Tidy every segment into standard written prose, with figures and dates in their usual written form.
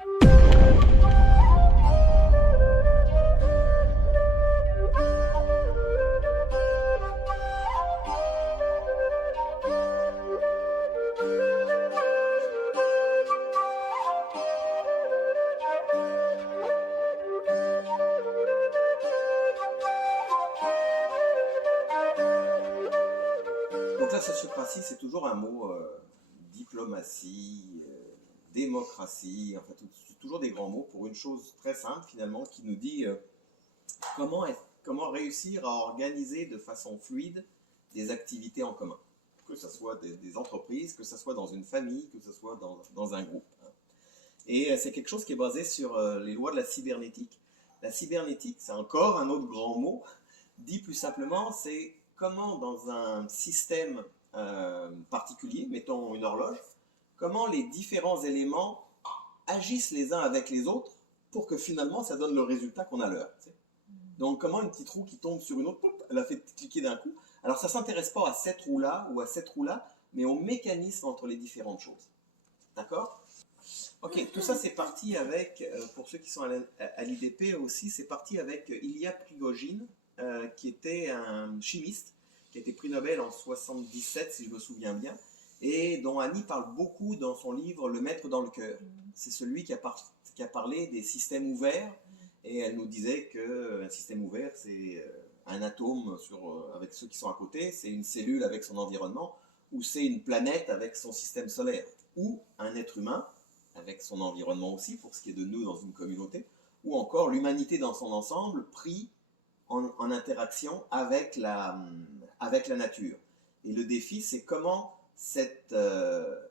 Donc la sociocratie, c'est toujours un mot, diplomatie, démocratie, en fait, c'est toujours des grands mots pour une chose très simple finalement qui nous dit comment réussir à organiser de façon fluide des activités en commun. Que ce soit des entreprises, que ce soit dans une famille, que ce soit dans un groupe. Et c'est quelque chose qui est basé sur les lois de la cybernétique. La cybernétique, c'est encore un autre grand mot. Dit plus simplement, c'est comment dans un système particulier, mettons une horloge, comment les différents éléments agissent les uns avec les autres pour que finalement ça donne le résultat qu'on a l'heure. Donc comment une petite roue qui tombe sur une autre, elle a fait cliquer d'un coup. Alors ça ne s'intéresse pas à cette roue-là ou à cette roue-là, mais au mécanisme entre les différentes choses. D'accord ? Ok, tout ça c'est parti avec, pour ceux qui sont à l'IDP aussi, c'est parti avec Ilya Prigogine, qui était un chimiste, qui a été prix Nobel en 77, si je me souviens bien, et dont Annie parle beaucoup dans son livre Le Maître dans le cœur. C'est celui qui a parlé des systèmes ouverts, et elle nous disait qu'un système ouvert, c'est un atome avec ceux qui sont à côté, c'est une cellule avec son environnement, ou c'est une planète avec son système solaire, ou un être humain avec son environnement aussi, pour ce qui est de nous dans une communauté, ou encore l'humanité dans son ensemble pris en interaction avec la nature. Et le défi, c'est comment cet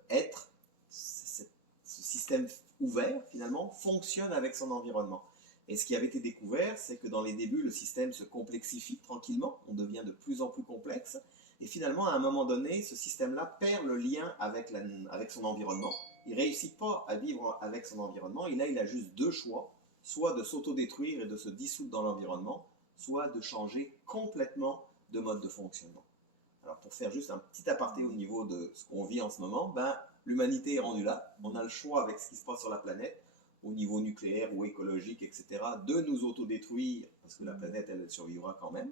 être, ce système ouvert, finalement, fonctionne avec son environnement. Et ce qui avait été découvert, c'est que dans les débuts, le système se complexifie tranquillement, on devient de plus en plus complexe, et finalement, à un moment donné, ce système-là perd le lien avec son environnement. Il ne réussit pas à vivre avec son environnement, et là, il a juste deux choix, soit de s'autodétruire et de se dissoudre dans l'environnement, soit de changer complètement de mode de fonctionnement. Alors pour faire juste un petit aparté au niveau de ce qu'on vit en ce moment, l'humanité est rendue là, on a le choix avec ce qui se passe sur la planète, au niveau nucléaire ou écologique, etc., de nous autodétruire, parce que la planète, elle survivra quand même,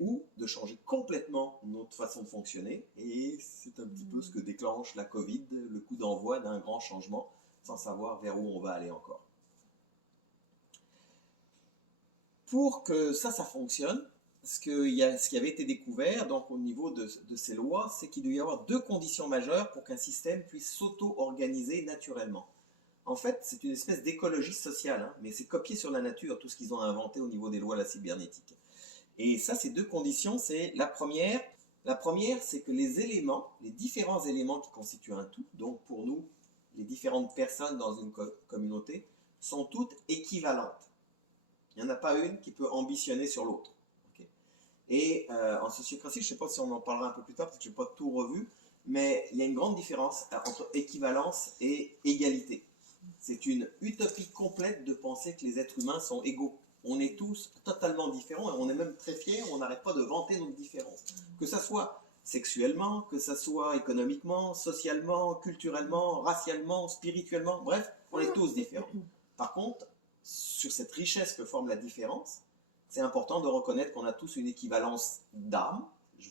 ou de changer complètement notre façon de fonctionner, et c'est un petit peu ce que déclenche la Covid, le coup d'envoi d'un grand changement, sans savoir vers où on va aller encore. Pour que ça fonctionne, ce qui avait été découvert donc, au niveau de ces lois, c'est qu'il doit y avoir deux conditions majeures pour qu'un système puisse s'auto-organiser naturellement. En fait, c'est une espèce d'écologie sociale, hein, mais c'est copié sur la nature, tout ce qu'ils ont inventé au niveau des lois de la cybernétique. Et ça, ces deux conditions, c'est la première, c'est que les différents éléments qui constituent un tout, donc pour nous, les différentes personnes dans une communauté, sont toutes équivalentes. Il n'y en a pas une qui peut ambitionner sur l'autre. Okay. Et en sociocratie, je ne sais pas si on en parlera un peu plus tard, parce que je n'ai pas tout revu, mais il y a une grande différence entre équivalence et égalité. C'est une utopie complète de penser que les êtres humains sont égaux. On est tous totalement différents et on est même très fiers, on n'arrête pas de vanter notre différence. Que ça soit sexuellement, que ça soit économiquement, socialement, culturellement, racialement, spirituellement, bref, on est tous différents. Par contre, sur cette richesse que forme la différence, c'est important de reconnaître qu'on a tous une équivalence d'âme, je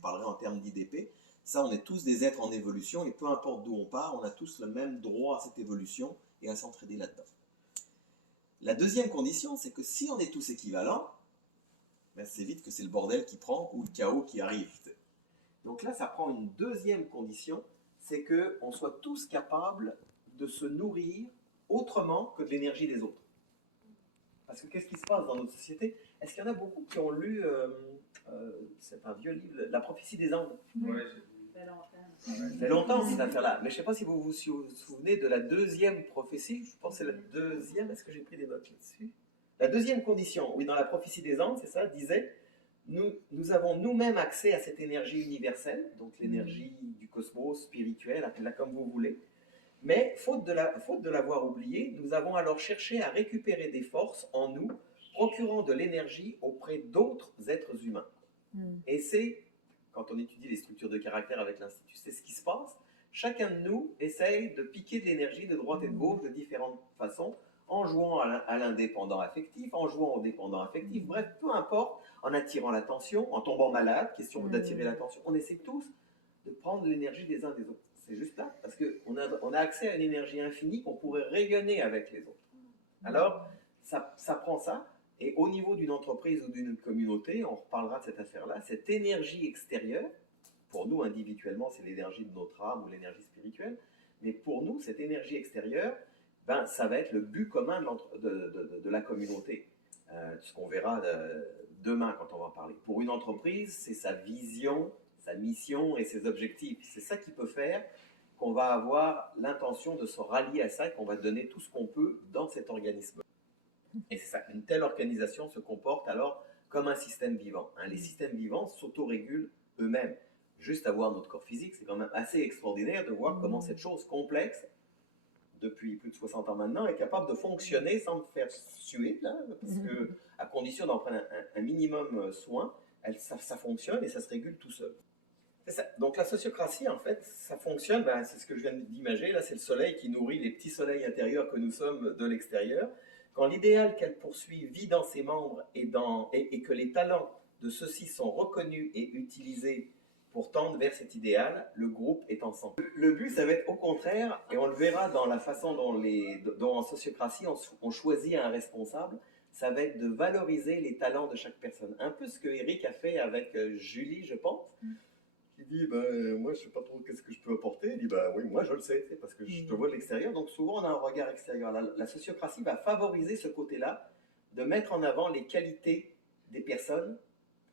parlerai en termes d'IDP, ça on est tous des êtres en évolution et peu importe d'où on part, on a tous le même droit à cette évolution et à s'entraider là-dedans. La deuxième condition, c'est que si on est tous équivalents, c'est vite que c'est le bordel qui prend ou le chaos qui arrive. Donc là, ça prend une deuxième condition, c'est qu'on soit tous capables de se nourrir autrement que de l'énergie des autres. Parce que qu'est-ce qui se passe dans notre société? Est-ce qu'il y en a beaucoup qui ont lu, c'est un vieux livre, La prophétie des Andes? Oui, ça fait longtemps cette affaire-là. Mais je ne sais pas si vous vous souvenez de la deuxième prophétie. Je pense que c'est la deuxième. Est-ce que j'ai pris des notes là-dessus? La deuxième condition, oui, dans la prophétie des Andes, c'est ça, disait nous avons nous-mêmes accès à cette énergie universelle, donc l'énergie du cosmos, spirituelle, appelez-la comme vous voulez. Mais, faute de l'avoir oublié, nous avons alors cherché à récupérer des forces en nous, procurant de l'énergie auprès d'autres êtres humains. Et c'est, quand on étudie les structures de caractère avec l'Institut, c'est ce qui se passe. chacun de nous essaye de piquer de l'énergie de droite et de gauche de différentes façons, en jouant à l'indépendant affectif, en jouant au dépendant affectif, bref, peu importe, en attirant l'attention, en tombant malade, question d'attirer l'attention, on essaie tous de prendre l'énergie des uns des autres. C'est juste là, parce qu'on a accès à une énergie infinie qu'on pourrait rayonner avec les autres. Alors, ça prend ça, et au niveau d'une entreprise ou d'une communauté, on reparlera de cette affaire-là, cette énergie extérieure, pour nous individuellement, c'est l'énergie de notre âme ou l'énergie spirituelle, mais pour nous, cette énergie extérieure, ça va être le but commun de la communauté. Ce qu'on verra demain quand on va en parler. Pour une entreprise, c'est sa vision, sa mission et ses objectifs. C'est ça qui peut faire qu'on va avoir l'intention de se rallier à ça et qu'on va donner tout ce qu'on peut dans cet organisme. Et c'est ça, une telle organisation se comporte alors comme un système vivant. Les systèmes vivants s'autorégulent eux-mêmes. Juste avoir notre corps physique, c'est quand même assez extraordinaire de voir comment cette chose complexe, depuis plus de 60 ans maintenant, est capable de fonctionner sans me faire suer, là, parce que, à condition d'en prendre un minimum soin, ça fonctionne et ça se régule tout seul. C'est ça. Donc la sociocratie, en fait, ça fonctionne, c'est ce que je viens d'imager, là c'est le soleil qui nourrit les petits soleils intérieurs que nous sommes de l'extérieur. Quand l'idéal qu'elle poursuit vit dans ses membres et que les talents de ceux-ci sont reconnus et utilisés pour tendre vers cet idéal, le groupe est ensemble. Le but, ça va être au contraire, et on le verra dans la façon dont en sociocratie on choisit un responsable, ça va être de valoriser les talents de chaque personne. Un peu ce que Eric a fait avec Julie, je pense. Il dit, moi je ne sais pas trop qu'est-ce que je peux apporter. Il dit, oui, moi je le sais, parce que je te vois de l'extérieur. Donc souvent on a un regard extérieur. La sociocratie va favoriser ce côté-là, de mettre en avant les qualités des personnes,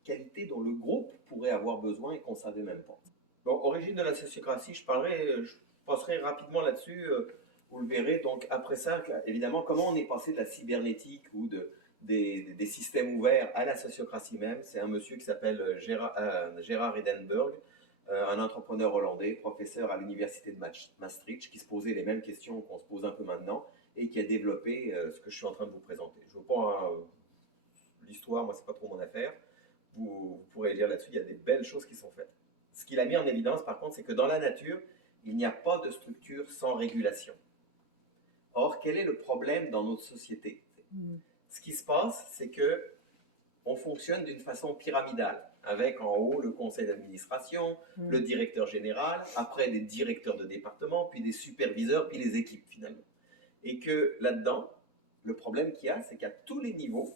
qualités dont le groupe pourrait avoir besoin et qu'on ne savait même pas. Bon, origine de la sociocratie, je passerai rapidement là-dessus, vous le verrez. Donc après ça, évidemment, comment on est passé de la cybernétique ou des systèmes ouverts à la sociocratie même. C'est un monsieur qui s'appelle Gerard Edenberg, un entrepreneur hollandais, professeur à l'université de Maastricht, qui se posait les mêmes questions qu'on se pose un peu maintenant et qui a développé ce que je suis en train de vous présenter. Je ne veux pas l'histoire, moi c'est pas trop mon affaire. Vous pourrez lire là-dessus, il y a des belles choses qui sont faites. Ce qu'il a mis en évidence par contre, c'est que dans la nature, il n'y a pas de structure sans régulation. Or, quel est le problème dans notre société? Ce qui se passe, c'est que on fonctionne d'une façon pyramidale, avec en haut le conseil d'administration, le directeur général, après des directeurs de département, puis des superviseurs, puis les équipes finalement. Et que là-dedans, le problème qu'il y a, c'est qu'à tous les niveaux,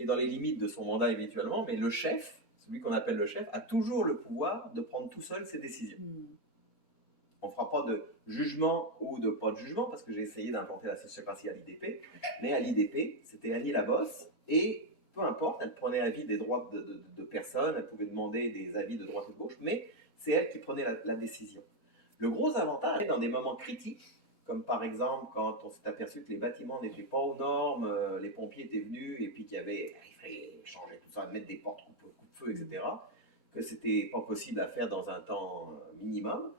et dans les limites de son mandat éventuellement, mais le chef, celui qu'on appelle le chef, a toujours le pouvoir de prendre tout seul ses décisions. On ne fera pas de jugement ou de pas de jugement, parce que j'ai essayé d'implanter la sociocratie à l'IDP, mais à l'IDP, c'était Annie la boss, et peu importe, elle prenait avis des droits de personnes, elle pouvait demander des avis de droite et de gauche, mais c'est elle qui prenait la décision. Le gros avantage, dans des moments critiques, comme par exemple quand on s'est aperçu que les bâtiments n'étaient pas aux normes, les pompiers étaient venus et puis il fallait changer tout ça, mettre des portes coupe-feu, etc., que c'était pas possible à faire dans un temps minimum.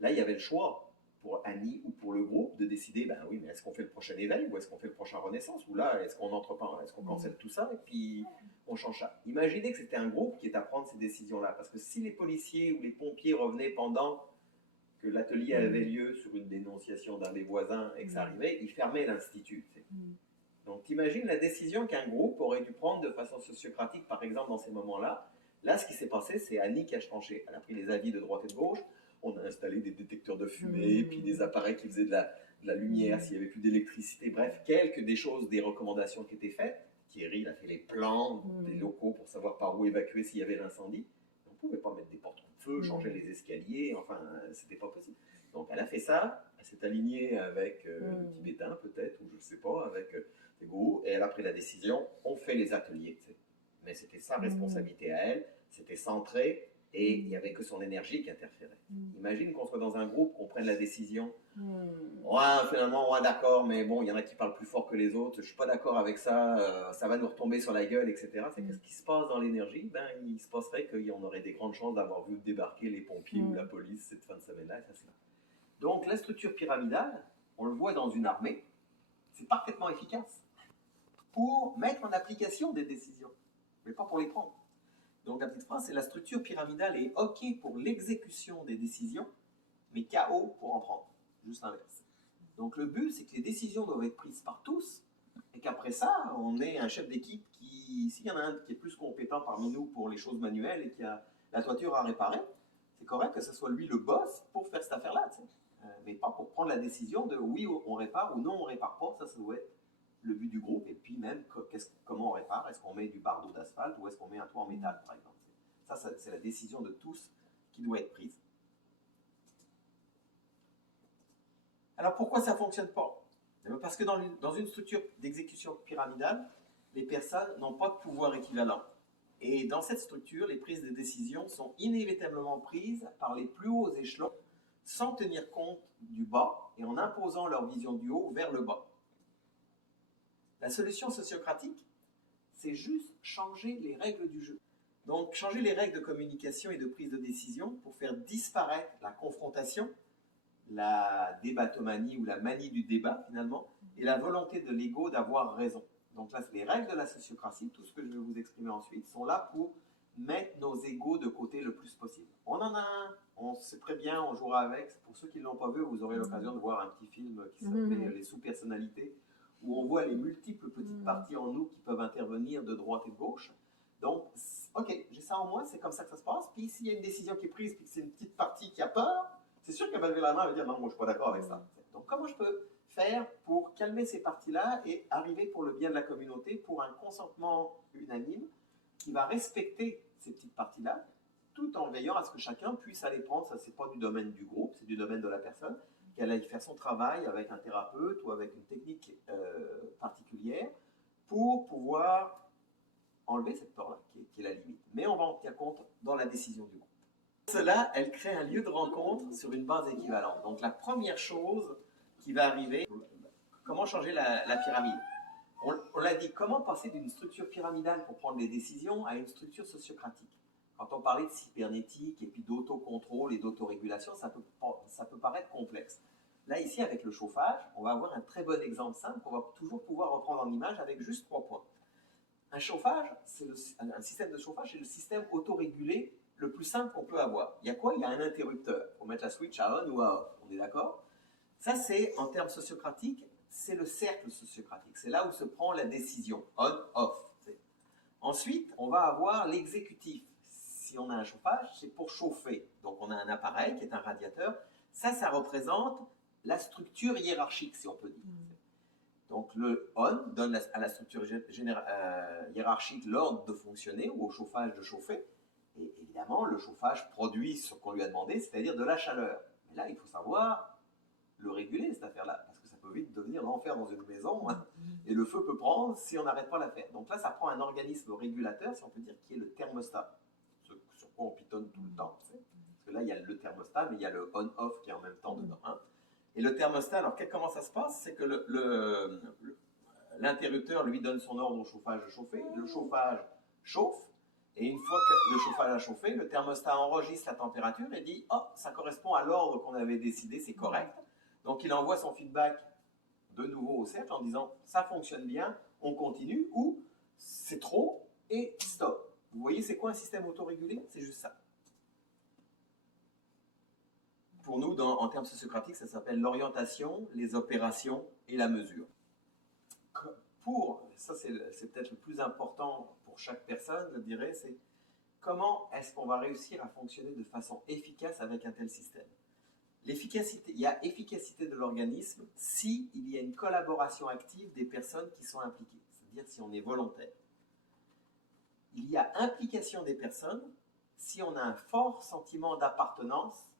Là, il y avait le choix pour Annie ou pour le groupe de décider, oui, mais est-ce qu'on fait le prochain éveil ou est-ce qu'on fait le prochain Renaissance, ou là, est-ce qu'on entreprend, est-ce qu'on cancelle tout ça et puis on change ça. Imaginez que c'était un groupe qui est à prendre ces décisions-là, parce que si les policiers ou les pompiers revenaient pendant que l'atelier avait lieu sur une dénonciation d'un des voisins et que ça arrivait, ils fermaient l'institut. Donc, t'imagines la décision qu'un groupe aurait dû prendre de façon sociocratique, par exemple, dans ces moments-là. Là, ce qui s'est passé, c'est Annie qui a tranché. Elle a pris les avis de droite et de gauche. On a installé des détecteurs de fumée, puis des appareils qui faisaient de la lumière, s'il n'y avait plus d'électricité. Bref, des recommandations qui étaient faites. Thierry, il a fait les plans des locaux pour savoir par où évacuer s'il y avait l'incendie. On ne pouvait pas mettre des portes feu, changer les escaliers, enfin, c'était pas possible. Donc, elle a fait ça, elle s'est alignée avec le Tibétain, peut-être, ou je ne sais pas, avec les gourous, et elle a pris la décision, on fait les ateliers. T'sais. Mais c'était sa responsabilité à elle, c'était centré, et il n'y avait que son énergie qui interférait. Imagine qu'on soit dans un groupe, qu'on prenne la décision, finalement, d'accord, mais bon, il y en a qui parlent plus fort que les autres, je ne suis pas d'accord avec ça, ça va nous retomber sur la gueule, etc. C'est qu'est-ce qui se passe dans l'énergie? Il se passerait qu'on aurait des grandes chances d'avoir vu débarquer les pompiers ou la police cette fin de semaine-là, et ça, c'est là. Donc, la structure pyramidale, on le voit dans une armée, c'est parfaitement efficace pour mettre en application des décisions, mais pas pour les prendre. Donc, la petite phrase, c'est la structure pyramidale est OK pour l'exécution des décisions, mais chaos pour en prendre. Juste l'inverse. Donc le but, c'est que les décisions doivent être prises par tous, et qu'après ça, on ait un chef d'équipe qui, s'il y en a un qui est plus compétent parmi nous pour les choses manuelles et qui a la toiture à réparer, c'est correct que ce soit lui le boss pour faire cette affaire-là, mais pas pour prendre la décision de oui, on répare ou non, on répare pas. Ça doit être le but du groupe. Et puis même, comment on répare? Est-ce qu'on met du bardeau d'asphalte ou est-ce qu'on met un toit en métal, par exemple? Ça, c'est la décision de tous qui doit être prise. Alors pourquoi ça ne fonctionne pas? Parce que dans une structure d'exécution pyramidale, les personnes n'ont pas de pouvoir équivalent. Et dans cette structure, les prises de décision sont inévitablement prises par les plus hauts échelons sans tenir compte du bas et en imposant leur vision du haut vers le bas. La solution sociocratique, c'est juste changer les règles du jeu. Donc, changer les règles de communication et de prise de décision pour faire disparaître la confrontation, la débatomanie ou la manie du débat, finalement, et la volonté de l'ego d'avoir raison. Donc là, les règles de la sociocratie, tout ce que je vais vous exprimer ensuite, sont là pour mettre nos égos de côté le plus possible. On en a un, on sait très bien, on jouera avec. Pour ceux qui ne l'ont pas vu, vous aurez l'occasion de voir un petit film qui s'appelait Les sous-personnalités, où on voit les multiples petites parties en nous qui peuvent intervenir de droite et de gauche. Donc, ok, j'ai ça en moi, c'est comme ça que ça se passe. Puis s'il y a une décision qui est prise, puis que c'est une petite partie qui a peur, c'est sûr qu'elle va lever la main et va dire non, moi je ne suis pas d'accord avec ça. Donc, comment je peux faire pour calmer ces parties-là et arriver pour le bien de la communauté, pour un consentement unanime qui va respecter ces petites parties-là, tout en veillant à ce que chacun puisse aller prendre, ça c'est pas du domaine du groupe, c'est du domaine de la personne, qu'elle aille faire son travail avec un thérapeute ou avec une technique particulière pour pouvoir enlever cette peur-là, qui est la limite. Mais on va en tenir compte dans la décision du groupe. Cela, elle crée un lieu de rencontre sur une base équivalente. Donc la première chose qui va arriver, comment changer la pyramide? On l'a dit, comment passer d'une structure pyramidale pour prendre des décisions à une structure sociocratique? Quand on parlait de cybernétique et puis d'autocontrôle et d'autorégulation, ça peut paraître complexe. Là, ici, avec le chauffage, on va avoir un très bon exemple simple qu'on va toujours pouvoir reprendre en image avec juste 3 points. Un chauffage, un système de chauffage, c'est le système autorégulé le plus simple qu'on peut avoir. Il y a quoi? Il y a un interrupteur. Il faut mettre la switch à on ou à off. On est d'accord? Ça, c'est, en termes sociocratiques, c'est le cercle sociocratique. C'est là où se prend la décision, on-off. Ensuite, on va avoir l'exécutif. Si on a un chauffage, c'est pour chauffer. Donc, on a un appareil qui est un radiateur. Ça représente la structure hiérarchique, si on peut dire. Donc, le on donne à la structure hiérarchique l'ordre de fonctionner ou au chauffage de chauffer. Et évidemment, le chauffage produit ce qu'on lui a demandé, c'est-à-dire de la chaleur. Mais là, il faut savoir le réguler, cette affaire-là, parce que ça peut vite devenir l'enfer dans une maison, hein, et le feu peut prendre si on n'arrête pas l'affaire. Donc là, ça prend un organisme régulateur, si on peut dire, qui est le thermostat, sur quoi on pitonne tout le temps. Parce que là, il y a le thermostat, mais il y a le on-off qui est en même temps dedans. Hein. Et le thermostat, alors comment ça se passe? C'est que l'interrupteur lui donne son ordre au chauffage de chauffer, le chauffage chauffe, et une fois que le chauffage a chauffé, le thermostat enregistre la température et dit « Oh, ça correspond à l'ordre qu'on avait décidé, c'est correct ». Donc il envoie son feedback de nouveau au cercle en disant « Ça fonctionne bien, on continue » ou « C'est trop et stop ». Vous voyez, c'est quoi un système autorégulé? C'est juste ça. Pour nous, en termes sociocratiques, ça s'appelle l'orientation, les opérations et la mesure. Ça c'est peut-être le plus important pour chaque personne, je dirais, c'est comment est-ce qu'on va réussir à fonctionner de façon efficace avec un tel système. L'efficacité, il y a efficacité de l'organisme s'il y a une collaboration active des personnes qui sont impliquées, c'est-à-dire si on est volontaire. Il y a implication des personnes si on a un fort sentiment d'appartenance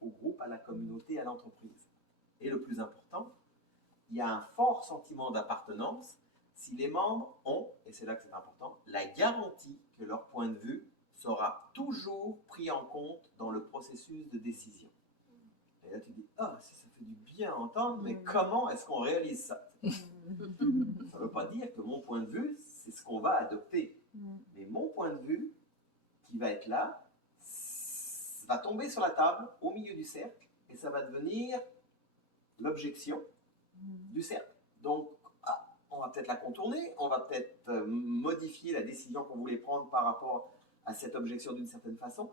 au groupe, à la communauté, à l'entreprise. Et le plus important, il y a un fort sentiment d'appartenance si les membres ont, et c'est là que c'est important, la garantie que leur point de vue sera toujours pris en compte dans le processus de décision. Et là, tu dis, ça fait du bien à entendre, mais comment est-ce qu'on réalise ça? Ça ne veut pas dire que mon point de vue, c'est ce qu'on va adopter. Mais mon point de vue, qui va être là, va tomber sur la table, au milieu du cercle, et ça va devenir l'objection du cercle. Donc, on va peut-être la contourner, on va peut-être modifier la décision qu'on voulait prendre par rapport à cette objection d'une certaine façon,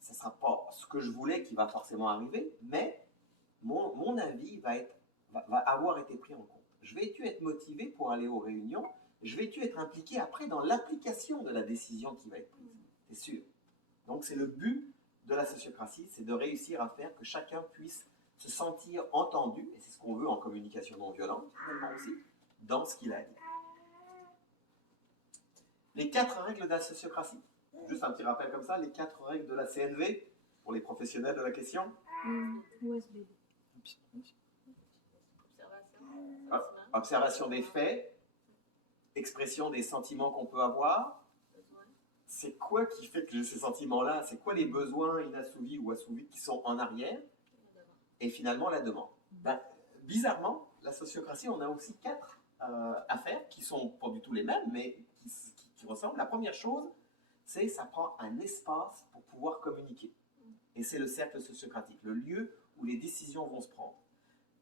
ce ne sera pas ce que je voulais qui va forcément arriver, mais mon avis va avoir été pris en compte. Je vais-tu être motivé pour aller aux réunions? Je vais-tu être impliqué après dans l'application de la décision qui va être prise? C'est sûr. Donc c'est le but de la sociocratie, c'est de réussir à faire que chacun puisse se sentir entendu, et c'est ce qu'on veut en communication non violente, finalement aussi, dans ce qu'il a dit. Les 4 règles de la sociocratie, juste un petit rappel comme ça, les 4 règles de la CNV, pour les professionnels de la question. USB. Observation des faits, expression des sentiments qu'on peut avoir. C'est quoi qui fait que j'ai ces sentiments-là? C'est quoi les besoins inassouvis ou assouvis qui sont en arrière? Et finalement, la demande. Ben, bizarrement, la sociocratie, on a aussi 4 affaires qui ne sont pas du tout les mêmes, mais qui ressemblent. La première chose, c'est que ça prend un espace pour pouvoir communiquer. Et c'est le cercle sociocratique, le lieu où les décisions vont se prendre.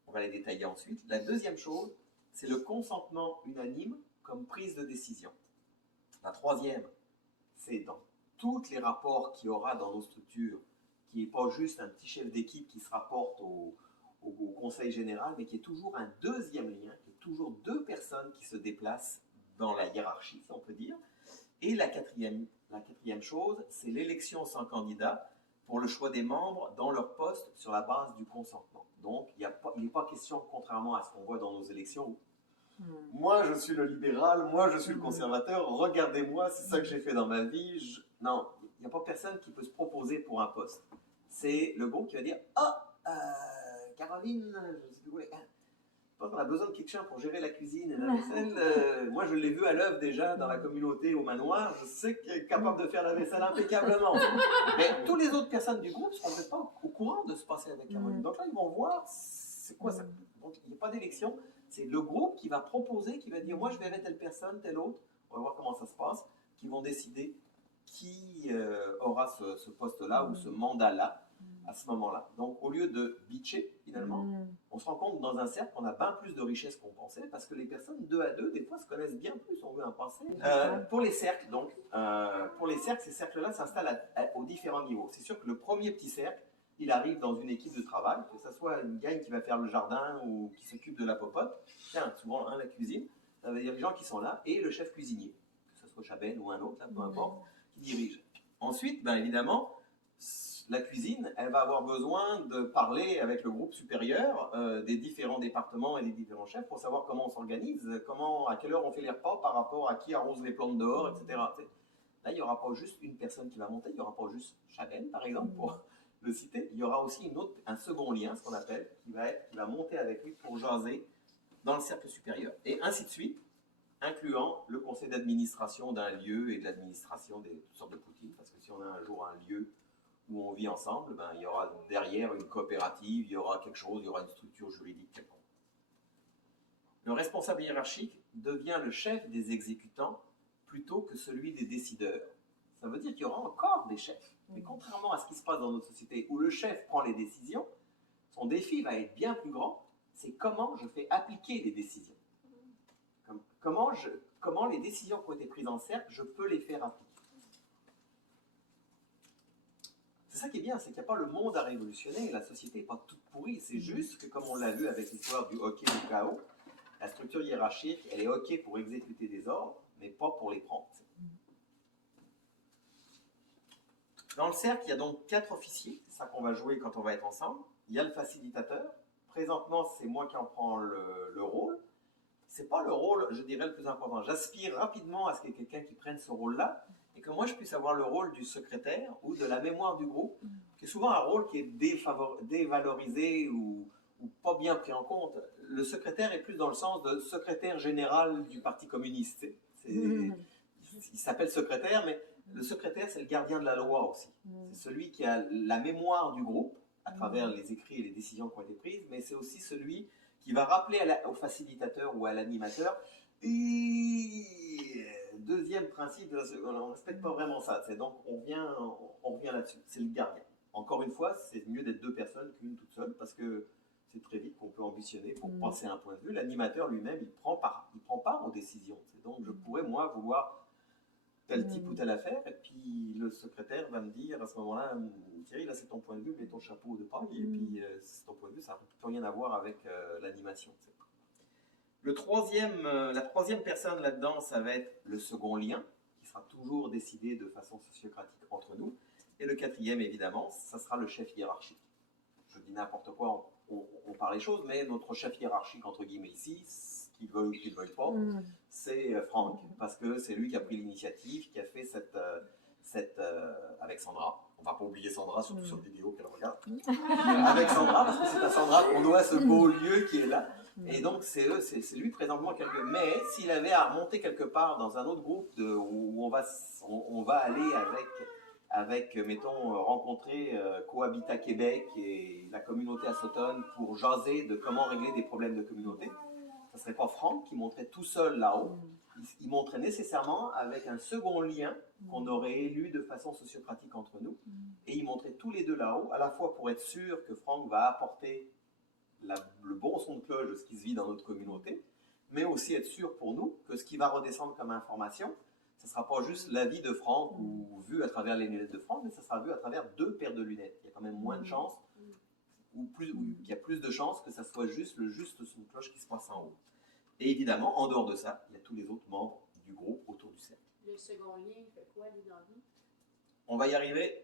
On va les détailler ensuite. La deuxième chose, c'est le consentement unanime comme prise de décision. La troisième, c'est dans tous les rapports qu'il y aura dans nos structures, qui n'est pas juste un petit chef d'équipe qui se rapporte au conseil général, mais qui est toujours un deuxième lien, qui est toujours 2 personnes qui se déplacent dans la hiérarchie, si on peut dire. Et la quatrième chose, c'est l'élection sans candidat pour le choix des membres dans leur poste sur la base du consentement. Donc, il n'est pas question, contrairement à ce qu'on voit dans nos élections, moi je suis le libéral, moi je suis le conservateur, regardez-moi, c'est ça que j'ai fait dans ma vie. Non, il n'y a pas personne qui peut se proposer pour un poste. C'est le groupe qui va dire « Ah, Caroline, je sais plus où, je pense qu'on a besoin de quelqu'un pour gérer la cuisine et la vaisselle. Moi, je l'ai vu à l'œuvre déjà dans la communauté au manoir. Je sais qu'il est capable de faire la vaisselle impeccablement. Mais toutes les autres personnes du groupe ne seront peut-être pas au courant de se passer avec Caroline. Donc là, ils vont voir c'est quoi ça. Donc, il n'y a pas d'élection. C'est le groupe qui va proposer, qui va dire « Moi, je vais avec telle personne, telle autre. On va voir comment ça se passe. » Qui vont décider qui aura ce poste-là ou ce mandat-là à ce moment-là. Donc, au lieu de bitcher, finalement, on se rend compte dans un cercle qu'on a bien plus de richesse qu'on pensait parce que les personnes, 2 à 2, des fois, se connaissent bien plus, on veut en penser. Pour les cercles, donc, ces cercles-là s'installent aux différents niveaux. C'est sûr que le premier petit cercle, il arrive dans une équipe de travail, que ce soit une gang qui va faire le jardin ou qui s'occupe de la popote, tiens, souvent la cuisine, ça veut dire les gens qui sont là, et le chef cuisinier, que ce soit Chabelle ou un autre, là, peu importe, qui dirige. Ensuite, ben, évidemment, la cuisine, elle va avoir besoin de parler avec le groupe supérieur des différents départements et des différents chefs pour savoir comment on s'organise, à quelle heure on fait les repas par rapport à qui arrose les plantes dehors, etc. Là, il n'y aura pas juste une personne qui va monter, il n'y aura pas juste Chabelle, par exemple, pour le citer. Il y aura aussi un second lien, ce qu'on appelle, qui va monter avec lui pour jaser dans le cercle supérieur. Et ainsi de suite, incluant le conseil d'administration d'un lieu et de l'administration des toutes sortes de poutines, parce que si on a un jour un lieu où on vit ensemble, ben, il y aura derrière une coopérative, il y aura quelque chose, il y aura une structure juridique quelconque. Le responsable hiérarchique devient le chef des exécutants plutôt que celui des décideurs. Ça veut dire qu'il y aura encore des chefs. Mais contrairement à ce qui se passe dans notre société où le chef prend les décisions, son défi va être bien plus grand, c'est comment je fais appliquer les décisions. Comment les décisions qui ont été prises en cercle, je peux les faire appliquer. C'est ça qui est bien, c'est qu'il n'y a pas le monde à révolutionner, la société n'est pas toute pourrie, c'est juste que, comme on l'a vu avec l'histoire du hockey du chaos, la structure hiérarchique, elle est OK pour exécuter des ordres, mais pas pour les prendre. Dans le cercle, il y a donc 4 officiers, c'est ça qu'on va jouer quand on va être ensemble. Il y a le facilitateur, présentement c'est moi qui en prends le rôle. C'est pas le rôle, je dirais, le plus important. J'aspire rapidement à ce qu'il y ait quelqu'un qui prenne ce rôle-là, et que moi je puisse avoir le rôle du secrétaire ou de la mémoire du groupe, qui est souvent un rôle qui est dévalorisé ou pas bien pris en compte. Le secrétaire est plus dans le sens de secrétaire général du Parti communiste. Il s'appelle secrétaire, mais le secrétaire c'est le gardien de la loi aussi. C'est celui qui a la mémoire du groupe à travers les écrits et les décisions qui ont été prises, mais c'est aussi celui qui va rappeler au facilitateur ou à l'animateur. Et deuxième principe, on ne respecte pas vraiment ça. Donc on revient là-dessus. C'est le gardien. Encore une fois, c'est mieux d'être 2 personnes qu'une toute seule parce que c'est très vite qu'on peut ambitionner pour passer un point de vue. L'animateur lui-même, il prend part aux décisions. Donc je pourrais, moi, vouloir tel type ou telle affaire, et puis le secrétaire va me dire à ce moment-là, Thierry, là c'est ton point de vue, mets ton chapeau de paille, et puis c'est ton point de vue, ça n'a plus rien à voir avec l'animation. La troisième personne là-dedans, ça va être le second lien, qui sera toujours décidé de façon sociocratique entre nous. Et le quatrième, évidemment, ça sera le chef hiérarchique. Je dis n'importe quoi, on parle les choses, mais notre chef hiérarchique, entre guillemets ici, qu'il veuille ou qu'il ne veuille pas, c'est Franck, parce que c'est lui qui a pris l'initiative, qui a fait avec Sandra. On ne va pas oublier Sandra, surtout sur la vidéo qu'elle regarde. Avec Sandra, parce que c'est à Sandra qu'on doit ce beau lieu qui est là. Et donc, c'est lui présentement. Mais s'il avait à remonter quelque part dans un autre groupe où on va aller avec mettons, rencontrer Cohabitat Québec et la communauté Assotone pour jaser de comment régler des problèmes de communauté, ce ne serait pas Franck qui monterait tout seul là-haut. Il monterait nécessairement avec un second lien qu'on aurait élu de façon sociocratique entre nous. Et ils montraient tous les deux là-haut, à la fois pour être sûr que Franck va apporter le bon son de cloche de ce qui se vit dans notre communauté, mais aussi être sûr pour nous que ce qui va redescendre comme information, ce ne sera pas juste l'avis de Franck ou vu à travers les lunettes de Franck, mais ça sera vu à travers deux paires de lunettes. Il y a quand même moins de chances, il y a plus de chances que ça soit juste le juste son de cloche qui se passe en haut. Et évidemment, en dehors de ça, il y a tous les autres membres du groupe autour du cercle. Le second lien, il fait quoi, lui, dans la vie? On va y arriver.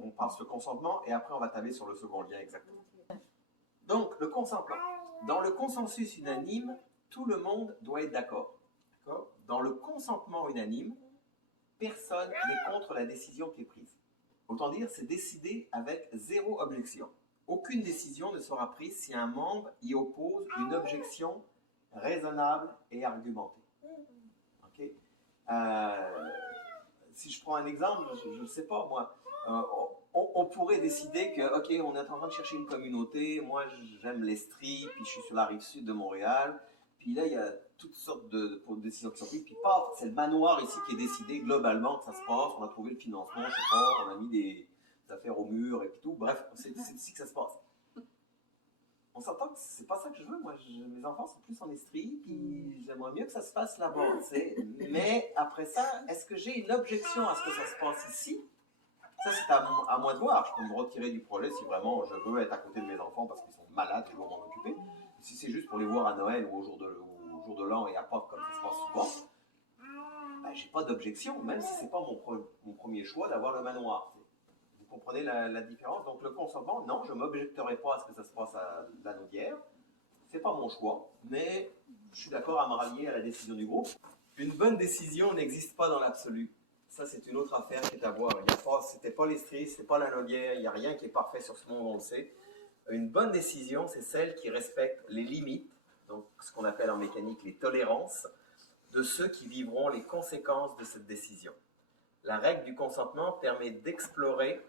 On parle sur le consentement et après on va tabler sur le second lien exactement. Donc, le consentement. Dans le consensus unanime, tout le monde doit être d'accord. Dans le consentement unanime, personne n'est contre la décision qui est prise. Autant dire, c'est décidé avec zéro objection. Aucune décision ne sera prise si un membre y oppose une objection raisonnable et argumentée. Okay? Si je prends un exemple, je ne sais pas moi, on pourrait décider que, ok, on est en train de chercher une communauté, moi j'aime l'Estrie, puis je suis sur la rive sud de Montréal, puis là il y a toutes sortes de décisions qui sont prises, puis paf, c'est le manoir ici qui est décidé globalement que ça se passe, on a trouvé le financement, je sais pas, on a mis des affaires au mur et puis tout, bref, c'est ici que ça se passe. On s'entend que c'est pas ça que je veux, moi mes enfants sont plus en Estrie, puis j'aimerais mieux que ça se passe là-bas, mais après ça, est-ce que j'ai une objection à ce que ça se passe ici? Ça, c'est à moi de voir. Je peux me retirer du projet si vraiment je veux être à côté de mes enfants parce qu'ils sont malades et je dois m'en occuper. Si c'est juste pour les voir à Noël ou au jour de l'an et à Pâques, comme ça se passe souvent, ben, j'ai pas d'objection, même si c'est pas mon premier choix d'avoir le manoir. Vous comprenez la différence? Donc le consentement, non, je ne m'objecterai pas à ce que ça se passe à la Naudière. C'est pas mon choix, mais je suis d'accord à me rallier à la décision du groupe. Une bonne décision n'existe pas dans l'absolu. Ça, c'est une autre affaire qui est à voir. C'était pas l'Estrie, c'est pas la Naudière, il n'y a rien qui est parfait sur ce monde, on le sait. Une bonne décision, c'est celle qui respecte les limites, donc ce qu'on appelle en mécanique les tolérances, de ceux qui vivront les conséquences de cette décision. La règle du consentement permet d'explorer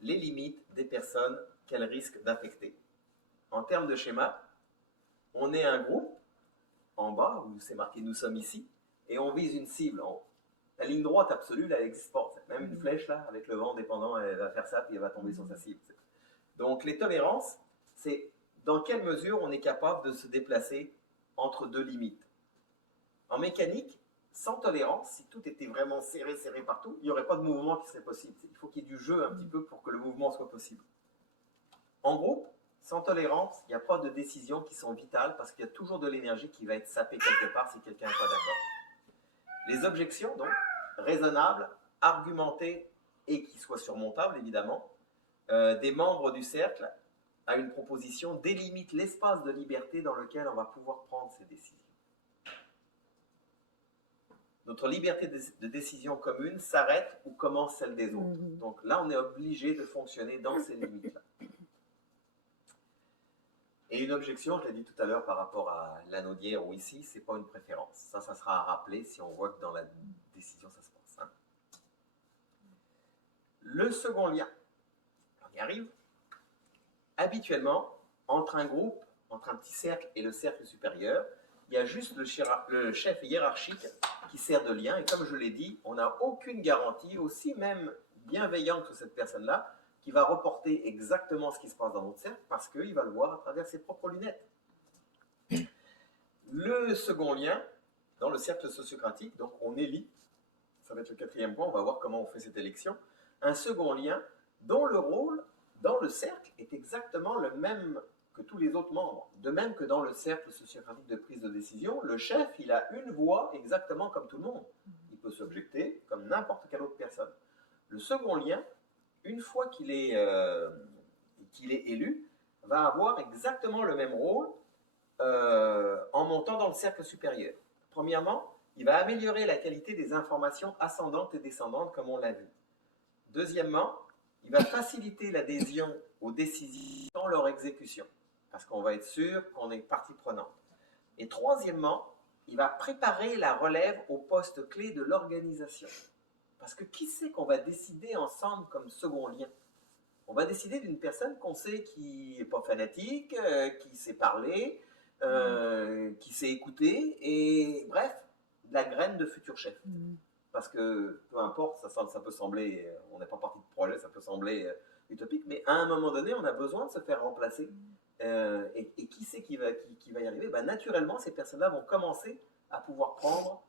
les limites des personnes qu'elle risque d'affecter. En termes de schéma, on est un groupe, en bas, où c'est marqué « Nous sommes ici », et on vise une cible en haut. La ligne droite absolue, là, elle n'existe pas. Même une flèche, là, avec le vent dépendant, elle va faire ça, puis elle va tomber sur sa cible. Donc, les tolérances, c'est dans quelle mesure on est capable de se déplacer entre deux limites. En mécanique, sans tolérance, si tout était vraiment serré partout, il n'y aurait pas de mouvement qui serait possible. Il faut qu'il y ait du jeu un petit peu pour que le mouvement soit possible. En groupe, sans tolérance, il n'y a pas de décisions qui sont vitales parce qu'il y a toujours de l'énergie qui va être sapée quelque part si quelqu'un n'est pas d'accord. Les objections, donc, raisonnables, argumentées et qui soient surmontables, évidemment, des membres du cercle à une proposition délimitent l'espace de liberté dans lequel on va pouvoir prendre ces décisions. Notre liberté de décision commune s'arrête où commence celle des autres. Donc là, on est obligé de fonctionner dans ces limites-là. Et une objection, je l'ai dit tout à l'heure par rapport à la Naudière ou ici, ce n'est pas une préférence. Ça sera à rappeler si on voit que dans la décision, ça se passe. Hein. Le second lien, on y arrive. Habituellement, entre un groupe, entre un petit cercle et le cercle supérieur, il y a juste le chef hiérarchique qui sert de lien. Et comme je l'ai dit, on n'a aucune garantie, aussi même bienveillante que cette personne-là, qui va reporter exactement ce qui se passe dans notre cercle parce qu'il va le voir à travers ses propres lunettes. Le second lien, dans le cercle sociocratique, donc on élit, ça va être le quatrième point, on va voir comment on fait cette élection, un second lien dont le rôle dans le cercle est exactement le même que tous les autres membres. De même que dans le cercle sociocratique de prise de décision, le chef, il a une voix exactement comme tout le monde. Il peut s'objecter comme n'importe quelle autre personne. Le second lien, une fois qu'il est élu, va avoir exactement le même rôle en montant dans le cercle supérieur. Premièrement, il va améliorer la qualité des informations ascendantes et descendantes, comme on l'a vu. Deuxièmement, il va faciliter l'adhésion aux décisions dans leur exécution, parce qu'on va être sûr qu'on est partie prenante. Et troisièmement, il va préparer la relève au poste clé de l'organisation. Parce que qui c'est qu'on va décider ensemble comme second lien? On va décider d'une personne qu'on sait qui n'est pas fanatique, qui sait parler, qui sait écouter, et bref, de la graine de futur chef. Parce que, peu importe, ça peut sembler, on n'est pas parti de projet, ça peut sembler utopique, mais à un moment donné, on a besoin de se faire remplacer. Et qui c'est qui va y arriver? Ben, naturellement, ces personnes-là vont commencer à pouvoir prendre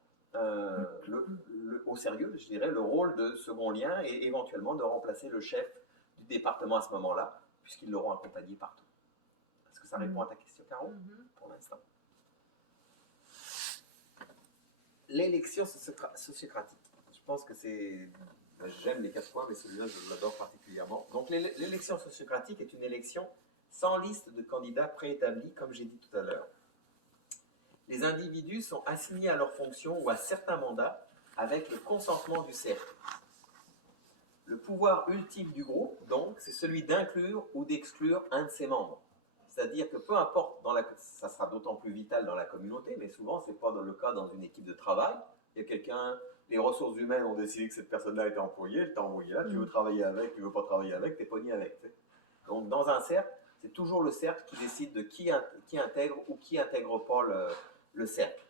au sérieux, je dirais, le rôle de second lien et éventuellement de remplacer le chef du département à ce moment-là, puisqu'ils l'auront accompagné partout. Est-ce que ça répond à ta question, Caro, pour l'instant? L'élection sociocratique. Je pense que c'est... J'aime les 4 points, mais celui-là, je l'adore particulièrement. Donc, l'élection sociocratique est une élection sans liste de candidats préétablis, comme j'ai dit tout à l'heure. Les individus sont assignés à leur fonction ou à certains mandats avec le consentement du cercle. Le pouvoir ultime du groupe, donc, c'est celui d'inclure ou d'exclure un de ses membres. C'est-à-dire que peu importe, ça sera d'autant plus vital dans la communauté, mais souvent, ce n'est pas le cas dans une équipe de travail. Il y a quelqu'un, les ressources humaines ont décidé que cette personne-là était employée, elle t'a envoyé là, tu veux travailler avec, tu ne veux pas travailler avec, tu es pogné avec. T'sais. Donc, dans un cercle, c'est toujours le cercle qui décide de qui intègre ou qui n'intègre pas le cercle.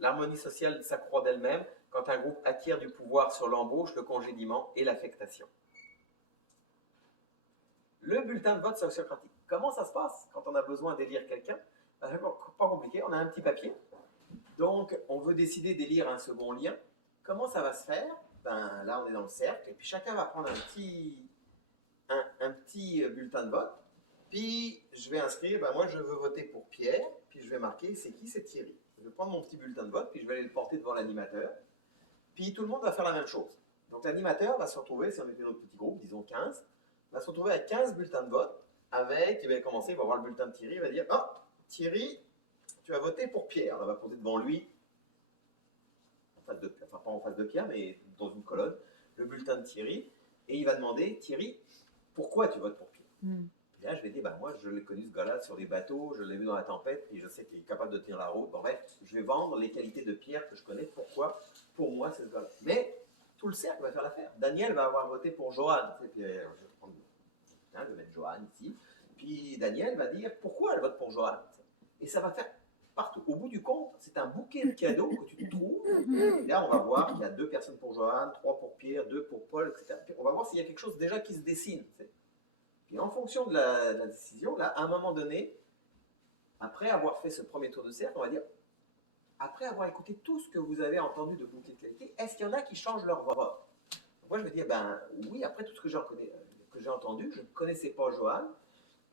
L'harmonie sociale s'accroît d'elle-même quand un groupe acquiert du pouvoir sur l'embauche, le congédiement et l'affectation. Le bulletin de vote sociocratique. Comment ça se passe quand on a besoin d'élire quelqu'un? C'est pas compliqué, on a un petit papier. Donc, on veut décider d'élire un second lien. Comment ça va se faire? Ben, là, on est dans le cercle, et puis chacun va prendre un petit bulletin de vote. Puis, je vais inscrire, ben, moi, je veux voter pour Pierre, puis je vais marquer, c'est qui? C'est Thierry. Je vais prendre mon petit bulletin de vote, puis je vais aller le porter devant l'animateur. Puis, tout le monde va faire la même chose. Donc, l'animateur va se retrouver, si on était dans notre petit groupe, disons 15, va se retrouver avec 15 bulletins de vote, il va commencer, il va voir le bulletin de Thierry, il va dire, ah, Thierry, tu as voté pour Pierre. On va poser devant lui, pas en face de Pierre, mais dans une colonne, le bulletin de Thierry, et il va demander, Thierry, pourquoi tu votes pour Pierre? Puis là, je vais dire, bah, moi, je l'ai connu ce gars-là sur les bateaux, je l'ai vu dans la tempête, et je sais qu'il est capable de tenir la route. Bon, bref, je vais vendre les qualités de Pierre que je connais. Pourquoi? Pour moi, c'est ce gars-là. Mais tout le cercle va faire l'affaire. Daniel va avoir voté pour Johan. Puis, je vais prendre, je vais mettre Johan ici. Puis Daniel va dire, pourquoi elle vote pour Johan? Et ça va faire partout. Au bout du compte, c'est un bouquet de cadeaux que tu trouves. Et là, on va voir qu'il y a 2 personnes pour Johan, 3 pour Pierre, 2 pour Paul, etc. Puis on va voir s'il y a quelque chose déjà qui se dessine. Puis en fonction de la décision, là, à un moment donné, après avoir fait ce premier tour de cercle, on va dire, après avoir écouté tout ce que vous avez entendu de bouquet de qualité, est-ce qu'il y en a qui changent leur vote? Donc moi, je vais dire, ben oui, après tout ce que j'ai entendu, je ne connaissais pas Johan,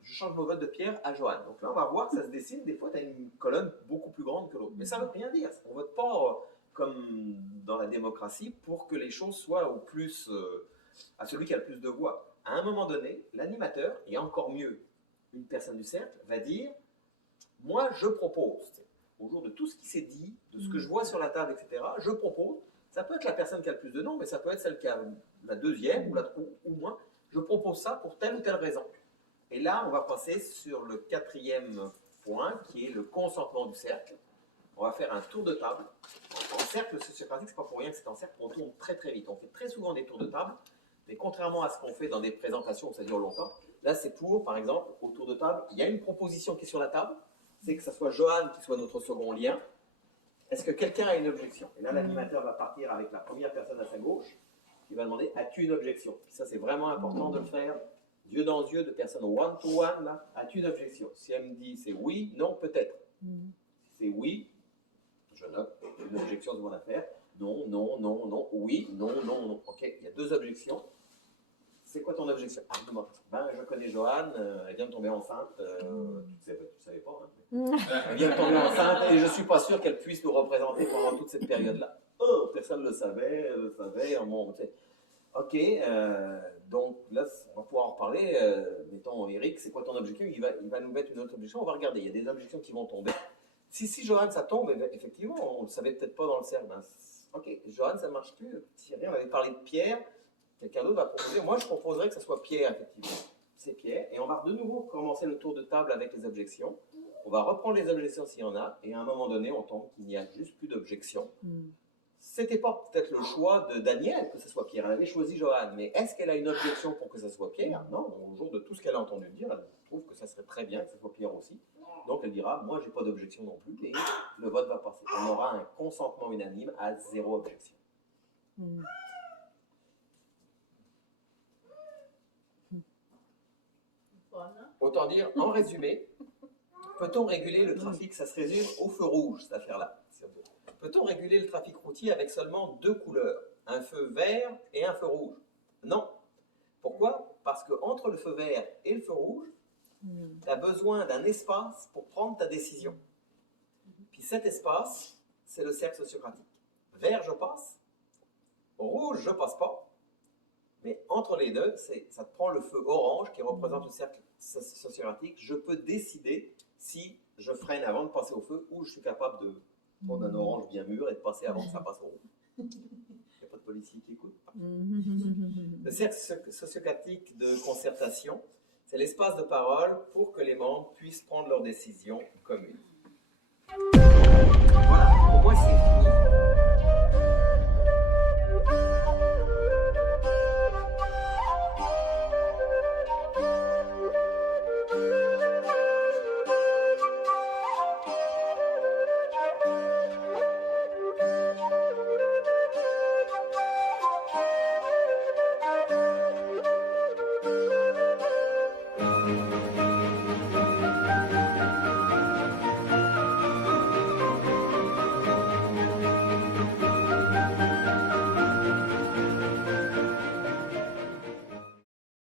je change mon vote de Pierre à Johan. Donc là, on va voir que ça se dessine. Des fois, tu as une colonne beaucoup plus grande que l'autre. Mais ça ne veut rien dire. On ne vote pas comme dans la démocratie pour que les choses soient au plus à celui qui a le plus de voix. À un moment donné, l'animateur, et encore mieux, une personne du cercle, va dire « Moi, je propose, au jour de tout ce qui s'est dit, de ce que je vois sur la table, etc., je propose, ça peut être la personne qui a le plus de noms, mais ça peut être celle qui a la deuxième ou moins, je propose ça pour telle ou telle raison. » Et là, on va passer sur le 4e point, qui est le consentement du cercle. On va faire un tour de table. En cercle sociocratique, ce n'est pas pour rien que c'est en cercle, on tourne très très vite. On fait très souvent des tours de table, mais contrairement à ce qu'on fait dans des présentations où ça dure longtemps, là c'est pour, par exemple, au tour de table, il y a une proposition qui est sur la table, c'est que ce soit Johan qui soit notre second lien. Est-ce que quelqu'un a une objection? Et là, l'animateur va partir avec la première personne à sa gauche, qui va demander, as-tu une objection? Puis ça, c'est vraiment important de le faire yeux dans yeux, de personnes one-to-one, là, as-tu une objection? Si elle me dit c'est oui, non, peut-être. Si c'est oui, je note une objection de mon affaire. non, non, non, non, oui, non, non, non. Ok, il y a 2 objections. C'est quoi ton objection? Ah, dis-moi. Ben, je connais Joanne, elle vient de tomber enceinte. Tu ne savais pas, hein? Elle vient de tomber enceinte et je ne suis pas sûr qu'elle puisse nous représenter pendant toute cette période-là. Oh, personne ne le savait, elle le savait. Bon, ok, donc là, on va pouvoir en reparler. Mettons, Eric, c'est quoi ton objection? Il va nous mettre une autre objection. On va regarder. Il y a des objections qui vont tomber. Si Joanne, ça tombe, effectivement, on ne le savait peut-être pas dans le cercle. Ben, ok, Joanne, ça ne marche plus. Thierry, on avait parlé de Pierre. Quelqu'un d'autre va proposer. Moi, je proposerais que ce soit Pierre, effectivement. C'est Pierre. Et on va de nouveau commencer le tour de table avec les objections. On va reprendre les objections s'il y en a. Et à un moment donné, on tombe qu'il n'y a juste plus d'objections. C'était pas peut-être le choix de Danielle que ce soit Pierre. Elle avait choisi Joanne. Mais est-ce qu'elle a une objection pour que ce soit Pierre? Non. Au jour de tout ce qu'elle a entendu dire, elle trouve que ça serait très bien que ce soit Pierre aussi. Donc elle dira, moi, j'ai pas d'objection non plus. Et le vote va passer. On aura un consentement unanime à 0 objection. Autant dire, en résumé, peut-on réguler le trafic? Ça se résume au feu rouge, cette affaire-là. Peut-on réguler le trafic routier avec seulement 2 couleurs, un feu vert et un feu rouge? Non. Pourquoi? Parce qu'entre le feu vert et le feu rouge, tu as besoin d'un espace pour prendre ta décision. Puis cet espace, c'est le cercle sociocratique. Vert, je passe. Rouge, je passe pas. Mais entre les deux, ça te prend le feu orange qui représente le cercle sociocratique. Je peux décider si je freine avant de passer au feu ou je suis capable de prendre un orange bien mûr et de passer avant que ça passe au rouge. Il n'y a pas de policier qui écoute. Le cercle sociocratique de concertation, c'est l'espace de parole pour que les membres puissent prendre leurs décisions communes. Voilà.